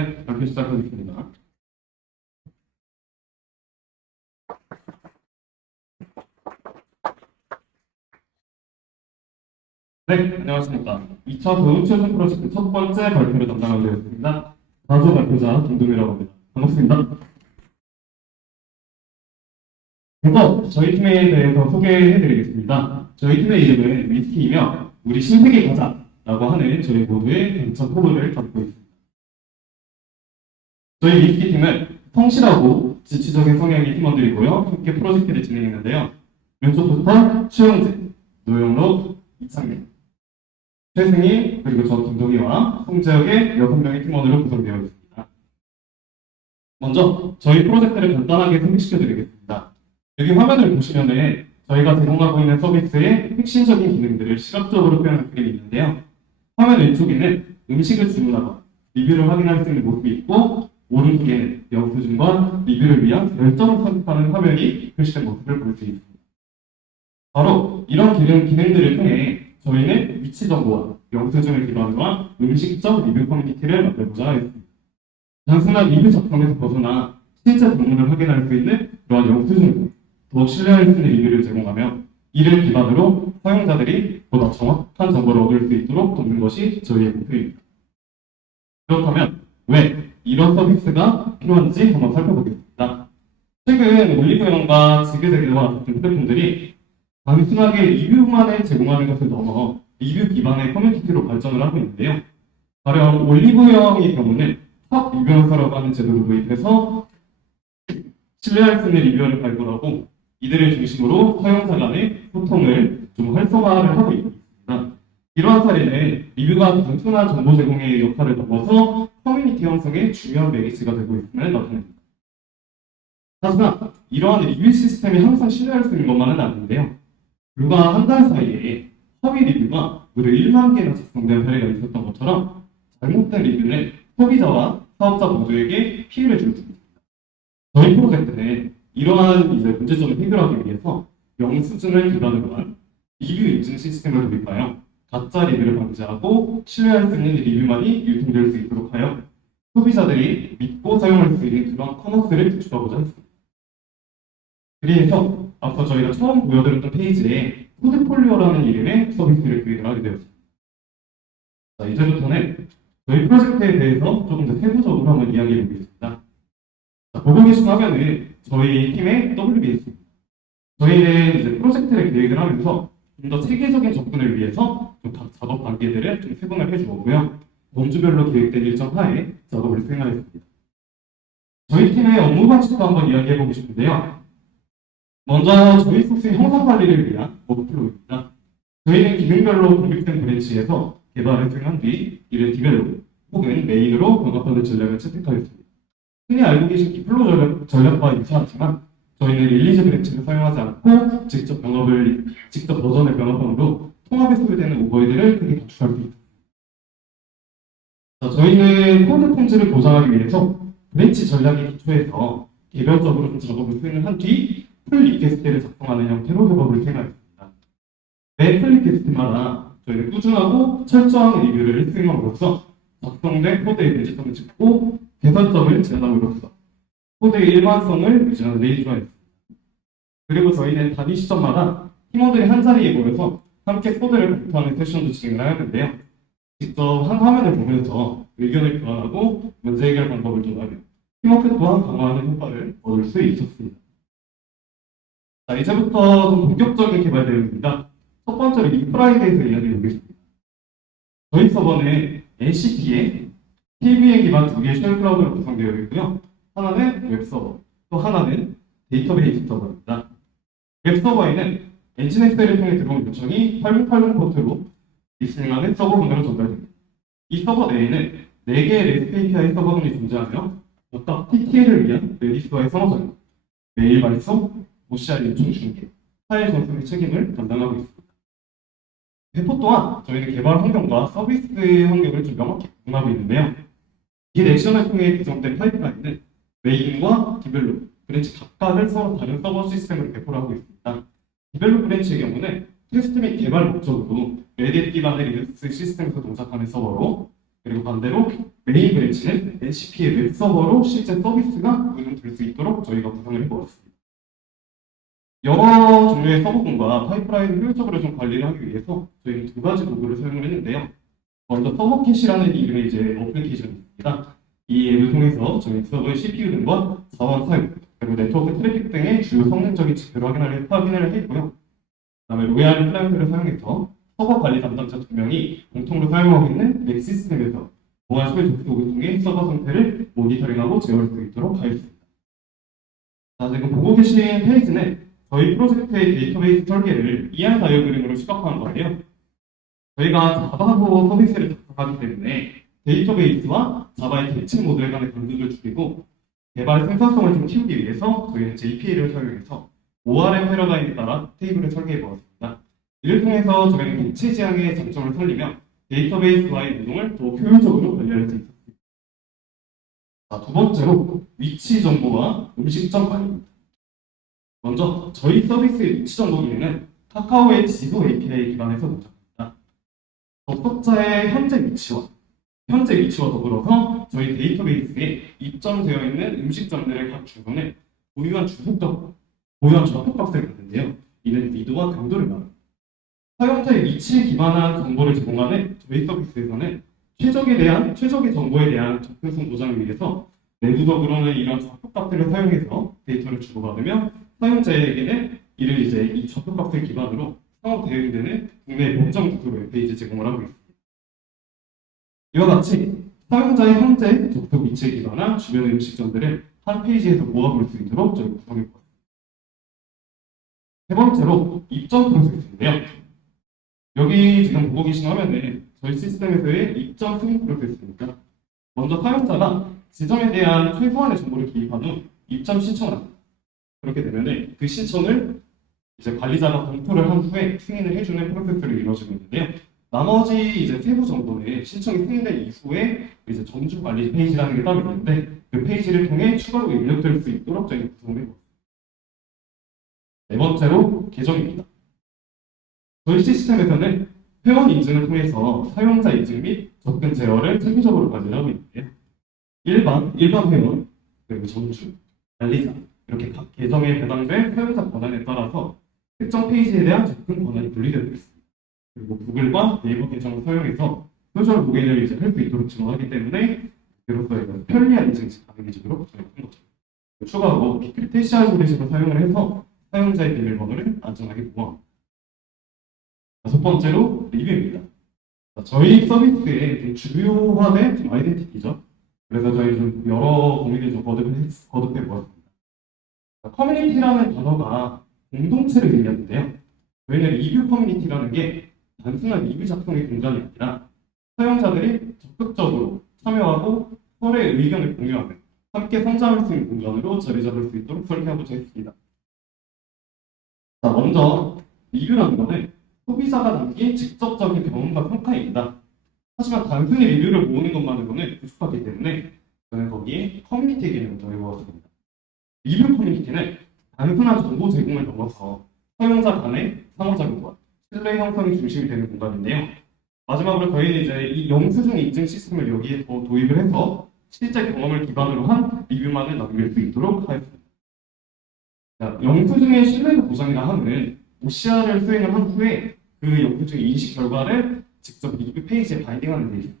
네, 이렇게 시작하겠습니다. 네, 안녕하십니까. 2차 교육체증 프로젝트 첫 번째 발표를 담당하게 되었습니다. 다조 발표자 김동이라고 합니다. 반갑습니다. 먼저 저희 팀에 대해서 소개해드리겠습니다. 저희 팀의 이름은 위스키이며 우리 신세계 가자라고 하는 저희 모두의 공천 포부를 담고 있습니다. 저희 위스키 팀은 성실하고 지치적인 성향의 팀원들이고요. 함께 프로젝트를 진행했는데요. 왼쪽부터 최영재, 노영록, 이창민, 최승희, 그리고 저 김동희와 송재혁의 6명의 팀원으로 구성되어 있습니다. 먼저 저희 프로젝트를 간단하게 소개시켜 드리겠습니다. 여기 화면을 보시면 저희가 제공하고 있는 서비스의 핵심적인 기능들을 시각적으로 표현한 그림이 있는데요. 화면 왼쪽에는 음식을 주문하거나 리뷰를 확인할 수 있는 모습이 있고, 오른쪽에는 영수증과 리뷰를 위한 결정을 선택하는 화면이 표시된 모습을 볼 수 있습니다. 바로 이런 기능들을 통해 저희는 위치 정보와 영수증을 기반으로 한 음식점 리뷰 커뮤니티를 만들고자 했습니다. 단순한 리뷰 작성에서 벗어나 실제 방문을 확인할 수 있는 그러한 영수증과 더 신뢰할 수 있는 리뷰를 제공하며 이를 기반으로 사용자들이 보다 정확한 정보를 얻을 수 있도록 돕는 것이 저희의 목표입니다. 그렇다면 왜 이런 서비스가 필요한지 한번 살펴보겠습니다. 최근 올리브영과 지그재그와 같은 휴대폰들이 단순하게 리뷰만을 제공하는 것을 넘어 리뷰 기반의 커뮤니티로 발전을 하고 있는데요. 가령 올리브영의 경우는 탑 리뷰어서라고 하는 제도를 도입해서 신뢰할 수 있는 리뷰어를 발굴하고 이들을 중심으로 사용자 간의 소통을 좀 활성화를 하고 있습니다. 이러한 사례는 리뷰가 단순한 정보 제공의 역할을 넘어서 커뮤니티 형성의 중요한 매개체가 되고 있음을 나타냅니다. 하지만 이러한 리뷰 시스템이 항상 신뢰할 수 있는 것만은 아닌데요. 불과 한 달 사이에 허위 리뷰가 무려 1만 개나 작성된 사례가 있었던 것처럼 잘못된 리뷰는 소비자와 사업자 모두에게 피해를 줄 수 있습니다. 저희 프로젝트는 이러한 문제점을 해결하기 위해서 영수증을 기반으로 한 리뷰 인증 시스템을 도입하여 가짜 리뷰를 방지하고 신뢰할 수 있는 리뷰만이 유통될 수 있도록 하여 소비자들이 믿고 사용할 수 있는 그런 커머스를 구축하고자 했습니다. 그래서 앞서 저희가 처음 보여드렸던 페이지에 포트폴리오라는 이름의 서비스를 기획을 하게 되었습니다. 자, 이제부터는 저희 프로젝트에 대해서 조금 더 세부적으로 한번 이야기해 보겠습니다. 자, 보고 계신 화면은 저희 팀의 WBS입니다. 저희는 프로젝트를 기획을 하면서 좀 더 체계적인 접근을 위해서 좀 각 작업 단계들을 좀 세분을 해주었고요. 범주별로 계획된 일정 하에 작업을 수행하였습니다. 저희 팀의 업무 방식도 한번 이야기해보고 싶은데요. 먼저 저희 소스 형상 관리를 위한 워크플로우입니다. 저희는 기능별로 독립된 브랜치에서 개발을 수행한 뒤 이를 디벨롭 혹은 메인으로 병합하는 전략을 채택하였습니다. 흔히 알고 계신 기플로 전략과 유사하지만 저희는 릴리즈 브랜치를 사용하지 않고 직접 버전을 병합함으로 통합에 소비되는 오버헤드를 크게 감축할 수 있습니다. 저희는 코드 품질을 보장하기 위해서 브랜치 전략의 기초에서 개별적으로 좀 작업을 수행을 한 뒤 풀 리퀘스트를 작성하는 형태로 작업을 수행하였습니다. 매 풀 리퀘스트마다 저희는 꾸준하고 철저한 리뷰를 수행함으로써 작성된 코드의 문제점을 짚고 개선점을 제안함으로써 코드의 일관성을 유지하는 데 일조하였습니다. 그리고 저희는 단위 시점마다 팀원들이 한자리에 모여서 함께 코드를 발표하는 세션도 진행을 하였는데요. 직접 한 화면을 보면서 의견을 교환하고 문제 해결 방법을 전하며 팀워크 또한 강화하는 효과를 얻을 수 있었습니다. 자, 이제부터 좀 본격적인 개발 내용입니다. 첫 번째로 인프라에 대해서 이야기해 보겠습니다. 저희 서버는 NCP에 KVM 기반 두 개의 쉘 클라우드로 구성되어 있고요. 하나는 웹서버, 또 하나는 데이터베이스 서버입니다. 웹서버에는 엔진엑셀을 통해 들어온 요청이 8080 포트로 리스닝하는 서버 번호로 전달됩니다. 이 서버 내에는 4개의 REST API 서버들이 존재하며 각각 TTL을 위한 레디스와의 서버전, 메일 발송, OCR 요청 중계, 파일 전송의 책임을 담당하고 있습니다. 배포 또한 저희는 개발 환경과 서비스 환경을 좀 명확히 구분하고 있는데요. 이 액션을 통해 구성된 파이프라인은 메인과 디벨롭, 브랜치 각각을 서로 다른 서버 시스템으로 배포를 하고 있습니다. 디벨롭 브랜치의 경우는 테스트 및 개발 목적으로 레딧 기반의 리눅스 시스템에서 동작하는 서버로, 그리고 반대로 메인 브랜치는 NCP의 웹 서버로 실제 서비스가 운영될 수 있도록 저희가 구성을 해보았습니다. 여러 종류의 서버군과 파이프라인을 효율적으로 좀 관리를 하기 위해서 저희는 두 가지 도구를 사용을 했는데요. 먼저 서버캣이라는 이름의 이제 어플리케이션이 있습니다. 이 앱을 통해서 저희 서버의 CPU 등과 자원 사용, 그리고 네트워크 트래픽 등의 주요 성능적인 지표를 확인을 했고요. 그다음에 로얄 클라이언트를 사용해서 서버 관리 담당자 2명이 공통으로 사용하고 있는 맥 시스템에서 보안 소외 도구를 통해 서버 상태를 모니터링하고 제어할 수 있도록 하였습니다. 자, 지금 보고 계신 페이지는 저희 프로젝트의 데이터베이스 설계를 ER 다이어그램으로 시각화한 거예요. 저희가 자바로 서비스를 작성하기 때문에 데이터베이스와 자바의 대칭 모델 간의 간극을 줄이고 개발 생산성을 좀 키우기 위해서 저희는 JPA를 사용해서 ORM 패러다임에 따라 테이블을 설계해 보았습니다. 이를 통해서 저희는 객체 지향의 장점을 살리며 데이터베이스와의 운동을 더 효율적으로 관리할 수 있습니다. 자, 두 번째로 위치 정보와 음식점 관리입니다. 먼저 저희 서비스의 위치 정보 기능은 카카오의 지도 API에 기반해서 운영합니다. 접속자의 현재 위치와 더불어서 저희 데이터베이스에 입점되어 있는 음식점들의 각 주소는 보유한 주소값을 갖는데요. 이는 미도와 강도를 말합니다. 사용자의 위치에 기반한 정보를 제공하는 저희 서비스에서는 최적의 정보에 대한 접근성 보장을 위해서 내부적으로는 이런 좌표값들을 사용해서 데이터를 주고받으며 사용자에게는 이 좌표값을 기반으로 상호 대응되는 국내 법정 주소 웹페이지 제공을 하고 있습니다. 이와 같이 사용자의 현재 접속 위치에 기반한 주변 음식점들을 한 페이지에서 모아볼 수 있도록 저희 구성해보았습니다. 세 번째로 입점 프로세스인데요. 여기 지금 보고 계신 화면은 저희 시스템에서의 입점 승인 프로세스입니다. 먼저 사용자가 지점에 대한 최소한의 정보를 기입한 후 입점 신청을 합니다. 그렇게 되면 그 신청을 이제 관리자가 검토를 한 후에 승인을 해주는 프로세스를 이루어지고 있는데요. 나머지 이제 세부 정보는 신청이 승인된 이후에 이제 점주 관리 페이지라는 게 따로 있는데 그 페이지를 통해 추가로 입력될 수 있도록 저희가 구성을 해봤습니다. 네 번째로 계정입니다. 저희 시스템에서는 회원 인증을 통해서 사용자 인증 및 접근 제어를 체계적으로 관리하고 있는데요. 일반 회원, 그리고 점주, 관리자 이렇게 각 계정에 배당된 사용자 권한에 따라서 특정 페이지에 대한 접근 권한이 분리되어 있습니다. 그리고 구글과 네이버 계정을 사용해서 소셜 로그인을 이제 할 수 있도록 지원하기 때문에 그로서 편리한 인증 가능해지도록 저희가 한 거죠. 추가로 비크리트 CR보드식을 사용을 해서 사용자의 비밀번호를 안전하게 보호합니다. 다섯 번째로 리뷰입니다. 저희 서비스의 주요화된 아이덴티티죠. 그래서 저희 좀 여러 고민을 좀 거듭해 보았습니다. 커뮤니티라는 단어가 공동체를 의미하는데요. 저희는 리뷰 커뮤니티라는 게 단순한 리뷰 작성의 공간이 아니라 사용자들이 적극적으로 참여하고 서로의 의견을 공유하는 함께 성장할 수 있는 공간으로 자리 잡을 수 있도록 설계하고자 했습니다. 자, 먼저 리뷰라는 것은 소비자가 남긴 직접적인 경험과 평가입니다. 하지만 단순히 리뷰를 모으는 것만으로는 부족하기 때문에 저는 거기에 커뮤니티 개념을 더해보았습니다. 리뷰 커뮤니티는 단순한 정보 제공을 넘어서 사용자 간의 상호작용과 신뢰 형성이 중심이 되는 공간인데요. 마지막으로 저희는 이제 이 영수증 인증 시스템을 여기에 더 도입을 해서 실제 경험을 기반으로 한 리뷰만을 남길 수 있도록 하였습니다. 자, 영수증의 신뢰도 보장이라 함은 OCR을 수행을 한 후에 그 영수증 인식 결과를 직접 리뷰 페이지에 바인딩하는 데 있습니다.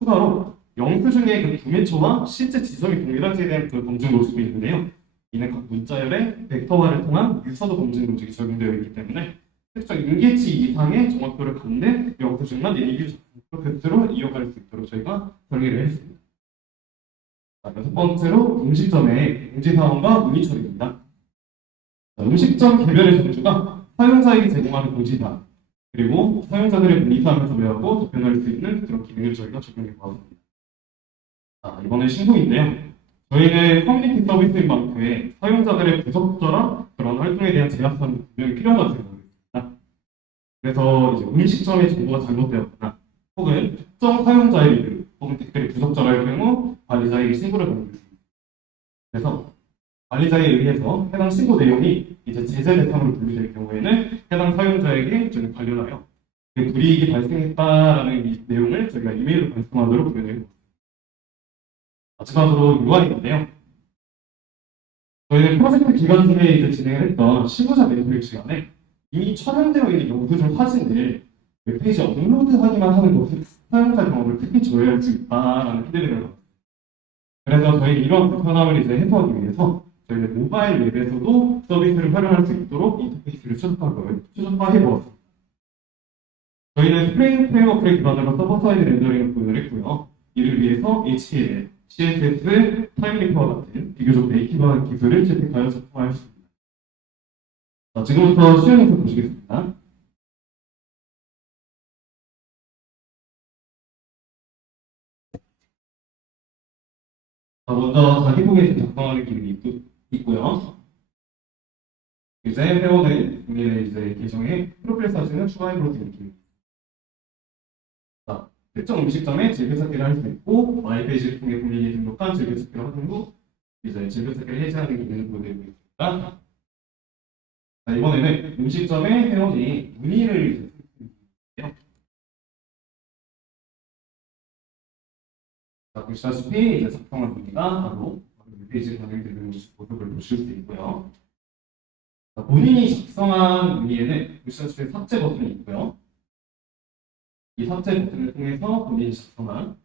추가로 영수증의 그 구매처와 실제 지점이 동일한지에 대한 그 검증 로직이 있는데요. 이는 각 문자열의 벡터화를 통한 유서도 검증 로직이 적용되어 있기 때문에 특정 인계치 이상의 정확도를 갖는 영수증만 리뷰 프로세스로 이어갈 수 있도록 저희가 설계를 했습니다. 자, 여섯 번째로 음식점의 공지사항과 문의 처리입니다. 음식점 개별의 점주가 사용자에게 제공하는 공지사항 그리고 사용자들의 문의사항을 조회하고 답변할 수 있는 그런 기능을 저희가 적용해 보았습니다. 자, 이번에 신고인데요. 저희는 커뮤니티 서비스인 만큼 사용자들의 부적절한 그런 활동에 대한 제약사항이 분명히 필요하다고 생각합니다. 그래서 이제 음식점의 정보가 잘못되었거나 혹은 특정 사용자의 리뷰 혹은 댓글이 부적절할 경우 관리자에게 신고를 받는 것입니다. 그래서 관리자에 의해서 해당 신고 내용이 이제 제재 대상으로 분류될 경우에는 해당 사용자에게 저희 관련하여 불이익이 발생했다라는 이 내용을 저희가 이메일로 발송하도록 구현해 마지막으로 UI인데요. 저희는 프로젝트 기간 중에 이제 진행을 했던 실무자 멘토링 시간에 이미 촬영되어 있는 영수증 사진을 웹페이지 업로드하기만 하는 것이 사용자 경험을 크게 조회할 수 있다라는 피드백을 받았습니다. 그래서 저희는 이런 불편함을 이제 해소하기 위해서 저희는 모바일 웹에서도 서비스를 활용할 수 있도록 인터페이스를 최적화해 보았습니다. 저희는 스프링 프레임워크를 기반으로 서버 사이드 렌더링을 구현을 했고요. 이를 위해서 HTML, CSS, 타임리퍼와 같은 비교적 네이티브한 기술을 채택하여 작성하였습니다. 자, 지금부터 시연해서 보시겠습니다. 자, 먼저 자기소개 작성하는 기능이 있고요. 이제 회원은 본인의 이제 계정에 프로필 사진을 추가해볼 수 있는 기능. 자, 특정 음식점에 즐겨찾기를 할 수 있고, 마이페이지를 통해 본인이 등록한 즐겨찾기를 확인 후, 이제 즐겨찾기를 해제하는 기능을 보여드리고 있습니다. 자, 이번에는 음식점에 회원이 문의를 해요. 자, 보시다시피 이제 작성한 문의가 바로 웹페이지에 반영되는 모습을 보실 수 있고요. 자, 본인이 작성한 문의에는 보시다시피 삭제 버튼이 있고요. 이 삭제 버튼을 통해서 본인이 작성한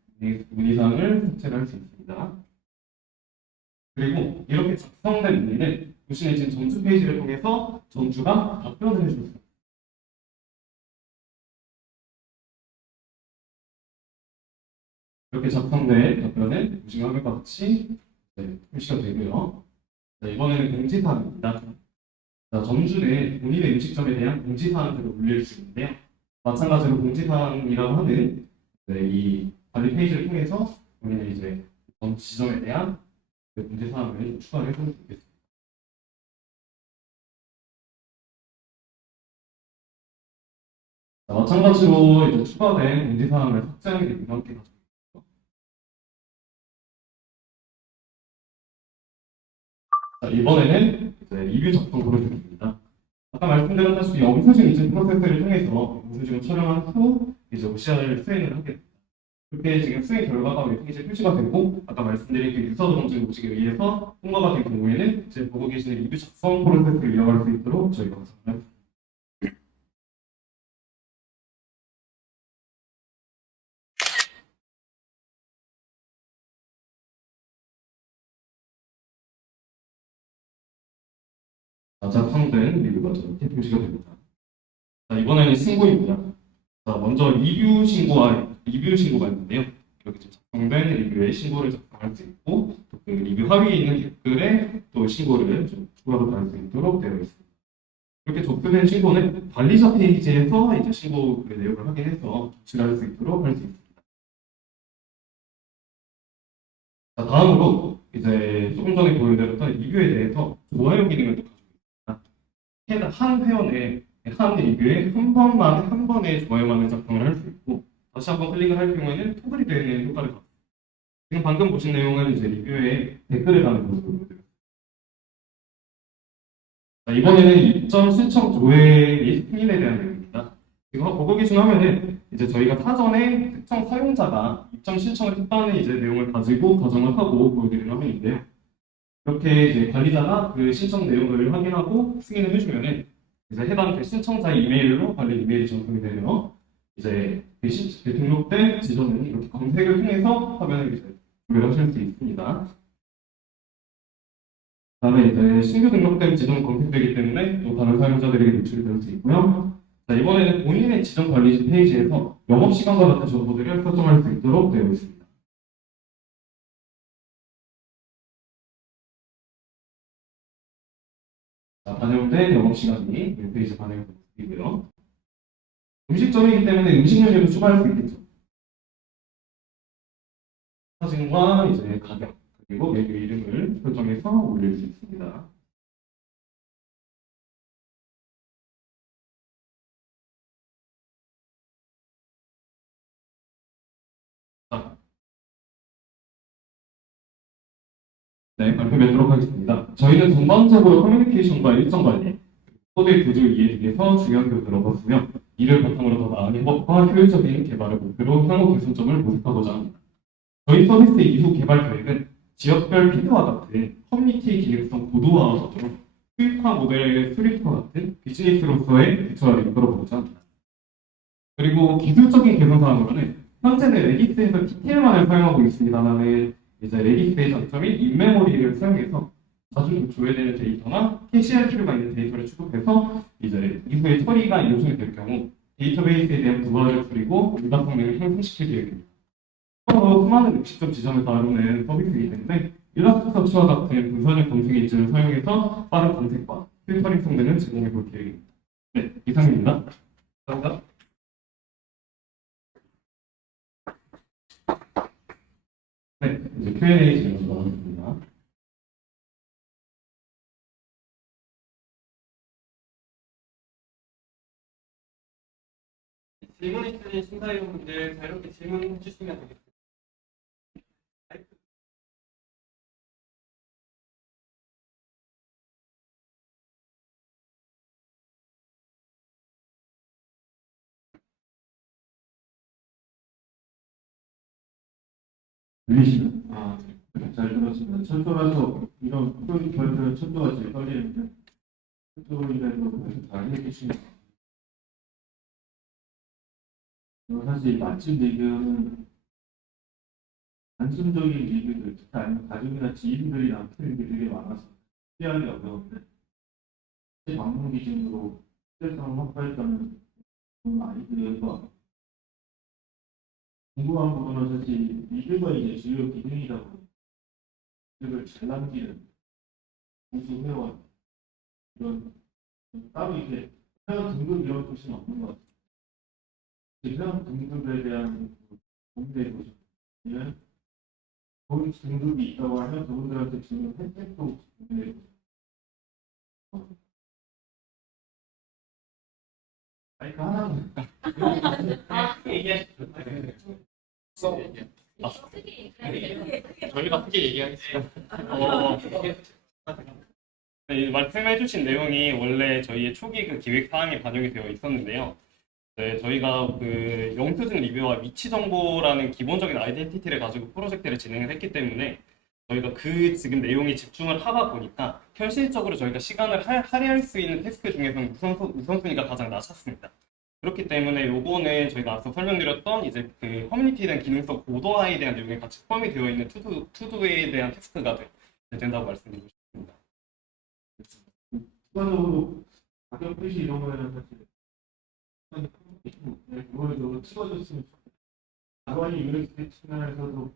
문의사항을 삭제를 할 수 있습니다. 그리고 이렇게 작성된 문의는 보시는 지금 전주 페이지를 통해서 전주가 답변을 해줬습니다. 이렇게 작성된 답변은 보시는 화면과 같이 표시가 되고요. 자, 이번에는 공지사항입니다. 자, 전주는 본인의 음식점에 대한 공지사항들을 올릴 수 있는데요. 마찬가지로 공지사항이라고 하는 이 관리 페이지를 통해서 본인의 이제 전 지점에 대한 공지사항을 추가를 해볼 수 있겠습니다. 자, 마찬가지로 이제 추가된 공지사항을 삭제하게 되면 함께 가져옵니다. 자, 이번에는 이제 리뷰 작성 보여드립니다. 아까 말씀드렸다시피 영수증 이전 프로세스를 통해서 영수증을 촬영한 후 이제 OCR을 수행을 하게 됩니다. 그렇게 지금 수행 결과가 웹페이지에 표시가 되고 아까 말씀드린 그 유서 검증 보시기 위해서 통과가 된 경우에는 이제 보고 계시는 리뷰 작성 프로세스를 이어갈 수 있도록 저희가 작성을 작성된 리뷰가 저렇게 표시가 됩니다. 자, 이번에는 신고입니다. 자, 먼저 리뷰 신고가 있는데요. 이렇게 작성된 리뷰에 신고를 작성할 수 있고 또 그 리뷰 하위에 있는 댓글에 또 신고를 좀 추가로 달 수 있도록 되어 있습니다. 이렇게 접수된 신고는 관리자 페이지에서 이제 신고 그 내용을 확인해서 조치를 할 수 있도록 할 수 있습니다. 자, 다음으로 이제 조금 전에 보여드렸던 리뷰에 대해서 좋아요 기능을 또 가지고 있습니다. 한 회원의 한 리뷰에 한 번에 좋아요만을 작성을 할 수 있고 다시 한번 클릭을 할 경우에는 토글이 되는 효과를 갖습니다. 지금 방금 보신 내용은 이제 리뷰에 댓글을 다는 모습을 보여드렸습니다. 자, 이번에는 입점 신청 조회 및 승인에 대한 내용입니다. 지금 보고 계신 화면은 이제 저희가 사전에 특정 사용자가 입점 신청을 했다는 이제 내용을 가지고 가정을 하고 보여드리는 화면인데요. 이렇게 이제 관리자가 그 신청 내용을 확인하고 승인을 해주면은 이제 해당 그 신청자의 이메일로 관리 이메일이 전송이 되며 이제 그 등록된 지점은 이렇게 검색을 통해서 화면을 이제 조회를 하실 수 있습니다. 다음에 이제 신규 등록된 지점 검색되기 때문에 또 다른 사용자들에게 노출이 될 수 있고요. 자, 이번에는 본인의 지점 관리 페이지에서 영업시간과 같은 정보들을 설정할 수 있도록 되어 있습니다. 자, 반영된 영업시간이 웹페이지에 반영되고요. 음식점이기 때문에 음식 메뉴를 추가할 수 있겠죠. 사진과 이제 가격 그리고 메뉴 이름을 설정해서 올릴 수 있습니다. 자, 네, 발표하도록 하겠습니다. 저희는 전반적으로 커뮤니케이션과 일정 관리, 코드의 구조 이해에 대해서 중요한 교육을 얻었으며 이를 바탕으로 더 나은 협업과 효율적인 개발을 목표로 향후 개선점을 모색하고자 합니다. 저희 서비스 이후 개발 계획은 지역별 필요와 같은 커뮤니티 기능성 고도화와 수익화 모델의 수립화 같은 비즈니스로서의 기초를 이끌어보고자 합니다. 그리고 기술적인 개선 사항으로는 현재는 레디스에서 TTL만을 사용하고 있습니다만은 이제 레디스의 장점인 인메모리를 사용해서 자주 조회되는 데이터나 캐시할 필요가 있는 데이터를 취급해서 이제 이후에 처리가 요청이 될 경우 데이터베이스에 대한 부하를 줄이고 물가 성능을 향상시킬 계획입니다. 또 수많은 음식점 지점을 다루는 서비스이기 때문에 일러스트 서치와 같은 분산형 검색 엔진을 사용해서 빠른 검색과 필터링 성능을 제공해 볼 계획입니다. 네, 이상입니다. 감사합니다. 네, 이제 Q&A 진행하도록 하겠습니다. 질문 있으신 심사위원분들 자유롭게 질문해 주시면 되겠습니다. 들리시나요? 잘 들었습니다. 철도라서 이런 프로젝트 발표는 철도가 제일 떨리는데 철도이라도 잘 해주시면 사실 맛집 리뷰는 단순적인 리뷰들, 특히 아니면 가족이나 지인들이 남기는 게 되게 많아서 피하기 어려운데 방문 기준으로 실효성을 확보했다면 많이 들어서 궁금한 부분은 사실 리뷰가 이제 주요 기능이다 보니 리뷰를 잘 남기는 우수 회원 이런 따로 이제 회원 등급 이런 것은 없는 것 같아요. 회원 등급에 대한 공개해 보시면 거기 등급이 있다고 하면 그분들한테 주는 혜택도 공개해 보시면 마이크 하나만 얘기하시죠. 저희가 크게 얘기하겠습니다. 네, 말씀해주신 내용이 원래 저희의 초기 그 기획 사항에 반영이 되어 있었는데요. 네, 저희가 그 영수증 리뷰와 위치 정보라는 기본적인 아이덴티티를 가지고 프로젝트를 진행을 했기 때문에 저희가 그 지금 내용에 집중을 하다 보니까 현실적으로 저희가 시간을 할애할 수 있는 태스크 중에서는 우선순위가 가장 낮았습니다. 그렇기 때문에 요거는 저희가 앞서 설명드렸던 이제 그 커뮤니티에 대한 기능성 고도화에 대한 내용이 같이 포함이 되어 있는 투두에 대한 태스크가 된다고 말씀드리고 싶습니다. 추가적으로 가격 표시 이런 거에는 사실 그거를 찍어줬으면 좋겠어요. 가관이 유니스트 측면에서도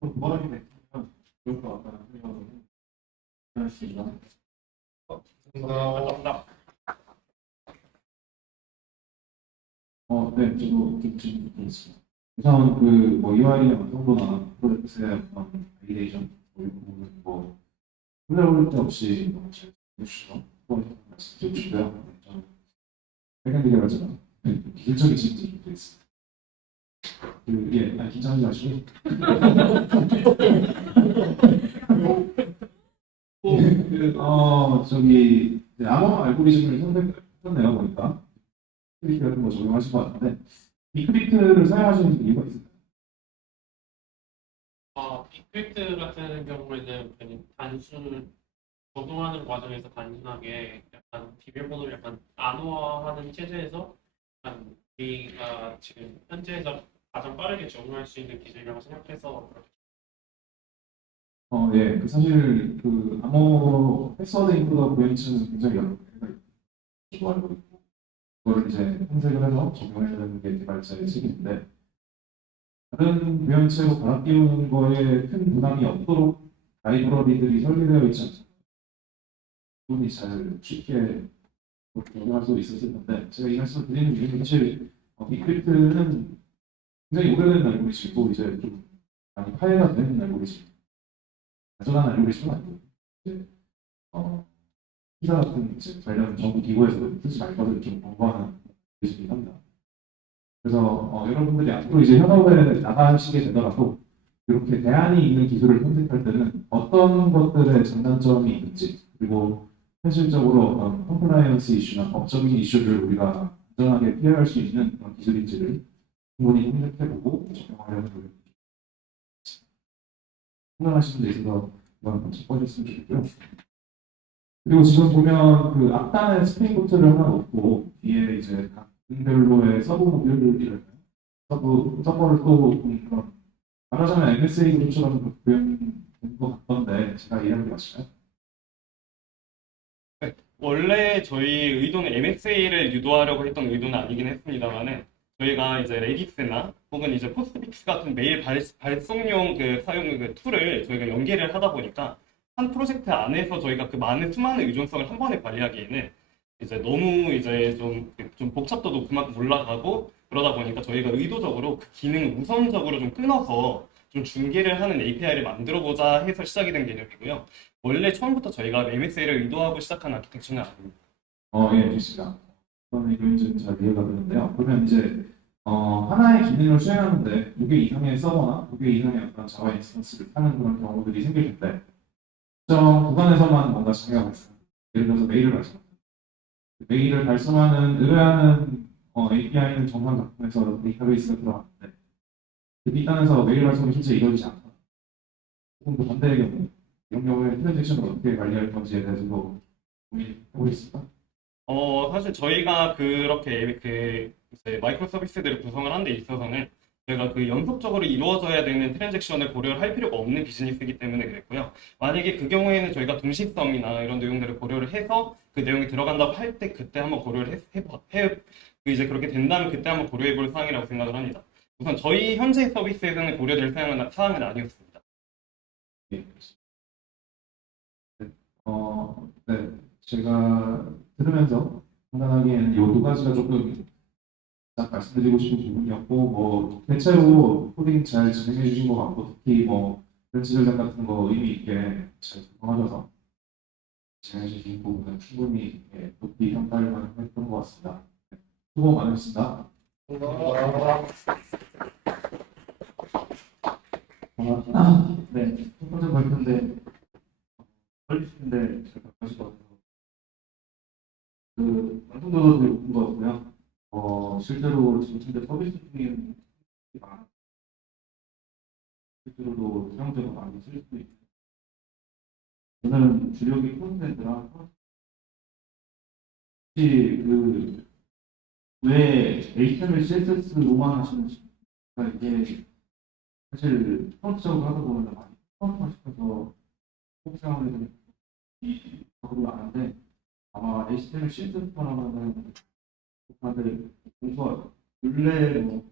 좀 보완이 됐으면 좋을 것 같다는 생각을 했습니다. 감사합니다. 네, 저도 질문 드리겠습니다. 우선 그뭐 EY의 완성도나 프로젝트의 어떤 베리에이션 뭐 혼자볼 때 없이 잘 해주시고 말씀 주시고요. 백현대결 하잖아. 기술적인 질문 좀 드리겠습니다. 긴장하지 마시고. 저기 암호 알고리즘을 선택했네요 보니까. 크리트 같은 거 적용하실 것 같은데 비크리트를 사용하시는 이유가 있을까요? 빅크립트 같은 경우에는 그냥 단순 적용하는 과정에서 단순하게 약간 비밀번호를 약간 안호화하는 체제에서 약간 우리가 지금 현재에서 가장 빠르게 적용할 수 있는 기술이라고 생각해서 예, 사실 그 암호 패스워드 인프가 브랜치는 굉장히 여러 개가 있고 알고 있고 그걸 이제 해석을 해서 적용해야 되는 게 개발자의 책임인데 다른 브랜치로 갈아 끼우는 거에 큰 부담이 없도록 라이브러리들이 설계되어 있지 않습니까? 부분이 잘 쉽게 적용할 수 있었을 텐데 제가 이 말씀을 드리는 이유는 사실 비크립트는 굉장히 오래된 알고리즘이고 이제 좀 많이 파괴가 된 알고리즘 안전한 알고리즘은 아니고 이제 기사 같은 관련 정부 기구에서 쓰지 말 것을 좀 권고하는 알고리즘이긴 합니다. 그래서 여러분들이 앞으로 이제 현업에 나가시게 되더라도 이렇게 대안이 있는 기술을 선택할 때는 어떤 것들의 장단점이 있는지 그리고 현실적으로 컴플라이언스 이슈나 법적인 이슈를 우리가 안전하게 피해갈 수 있는 그런 기술인지를 충분히 생각해보고 적용하려는 노력. 생각하시는 데 있어서 한번 짚어주셨으면 좋겠고요. 그리고 지금 보면 그 앞단에 스프링보트를 하나 놓고 뒤에 이제 각 등별로의 서브 모듈들이랄까요? 서버를 또 그런 말하자면 MSA 그룹처럼 구현된 것 같던데 제가 이해한 게 맞나요? 원래 저희 의도는 MSA를 유도하려고 했던 의도는 아니긴 했습니다만은 저희가 이제 레디스나 혹은 이제 포스트픽스 같은 메일 발송용 그 사용 그 툴을 저희가 연계를 하다 보니까 한 프로젝트 안에서 저희가 그 많은 수많은 의존성을 한 번에 관리하기에는 이제 너무 이제 좀 복잡도도 그만큼 올라가고 그러다 보니까 저희가 의도적으로 그 기능을 우선적으로 좀 끊어서 좀 중계를 하는 API를 만들어 보자 해서 시작이 된 개념이고요. 원래 처음부터 저희가 MSA를 의도하고 시작한 아키텍처는 아닙니다. 예, 좋습니다. 그런 의견이 잘 이해가 되는데요. 그러면 이제 하나의 기능을 수행하는데 2개 이상의 서버나 2개 이상의 어떤 자바 인스턴스를 하는 그런 경우들이 생길 텐데 특정 구간에서만 뭔가 장애가 발생. 예를 들어서 메일을 발송합니다. 메일을 발송하는 의뢰하는 API는 정상 작동해서 데이터베이스가 들어갔는데 그 뒷단에서 메일 발송이 실제 이루어지지 않다. 조금 더 반대의 경우 이런 경우에 트랜잭션을 어떻게 관리할 건지에 대해서도 고민해보겠습니다. 사실 저희가 그렇게 이제 마이크로 서비스들을 구성을 하는 데 있어서는 저희가 그 연속적으로 이루어져야 되는 트랜잭션을 고려를 할 필요가 없는 비즈니스이기 때문에 그랬고요. 만약에 그 경우에는 저희가 동시성이나 이런 내용들을 고려를 해서 그 내용이 들어간다고 할 때 그때 한번 고려를 이제 그렇게 된다면 그때 한번 고려해 볼 사항이라고 생각을 합니다. 우선 저희 현재 서비스에서는 고려될 사항은 아니었습니다. 예. 네. 제가 들으면서 판단하기에는 이 두 가지가 조금 딱 말씀드리고 싶은 부분이었고, 뭐, 대체로 코딩 잘 진행해 주신 것 같고, 특히 뭐, 벤치 전략 같은 거 의미 있게 잘 구성하셔서 진행해 주신 부분은 충분히 높이 평가를 했던 것 같습니다. 수고 많으셨습니다. 네, 첫 번째 발표인데, 걸리시는데 제가 다시 봐서 완성도도 되게 높은 것 같고요. 실제로 지금 현재 서비스 중에 많아. 실제로도 사용자가 많이 쓸 수도 있고. 저는 주력이 콘텐츠라 혹시 왜 HTML, CSS로만 하시는지 이게 사실 프론트적으로 하다 보면 많이 프론트만 시켜서 포장하게 되는 적으로 아는데 아마 HTML, CSS만 하면은 다들 공부가 원래 뭐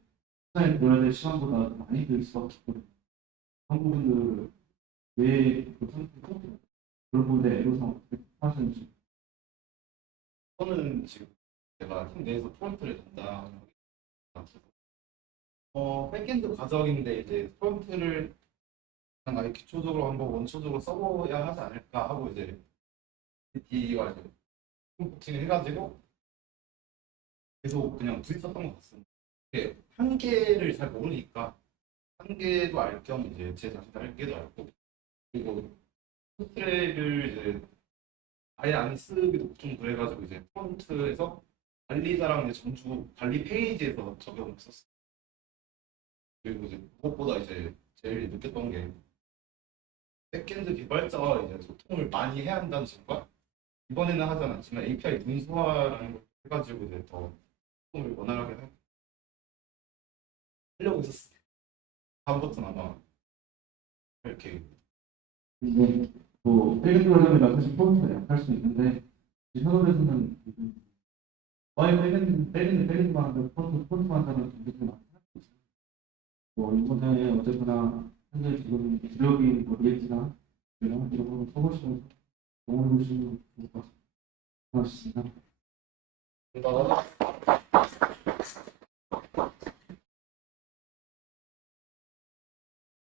시간이 들어야 될 시간보다 더 많이 들 수밖에 없거든요. 그런 부분들을 왜그 선택을 그런 부분에 애로사항 어떻게 하시는지. 저는 지금 제가 팀 내에서 프론트를 담당하고 백엔드 과정인데 이제 프론트를 그냥 아예 기초적으로 한번 원초적으로 써봐야 하지 않을까 하고 이제 PT와 이제 코칭을 해가지고 계속 그냥 부딪혔던 것 같습니다. 이게 한계를 잘 모르니까 한계도 알 겸 이제 제 자신의 한계도 알고 그리고 스트레를 이제 아예 안 쓰기도 좀 그래가지고 이제 프론트에서 관리자랑 이제 전주 관리 페이지에서 적용을 했었어요. 그리고 이제 무엇보다 이제 제일 느꼈던 게 백엔드 개발자와 이제 소통을 많이 해야 한다는 점과 이번에는 하지 않았지만 API 문서화라는 걸 해가지고 이제 더 소통을 원활하게 하려고 있었어요. 다음부터는 아마 이렇게 근데 뭐 페이지 프로그램이 사실 프론트가 약할 수 있는데 현업에서는 와이 빼겠는만 하면 프론트만 하면 굉장히 많이 할수 있어요. 뭐 이번에 어쨌거나 현재 지금 주력이 뭐 리액트나 이런 거 써보시면서 영어를 보시면 좋을 것 같습니다. 고맙습니다. 뭔가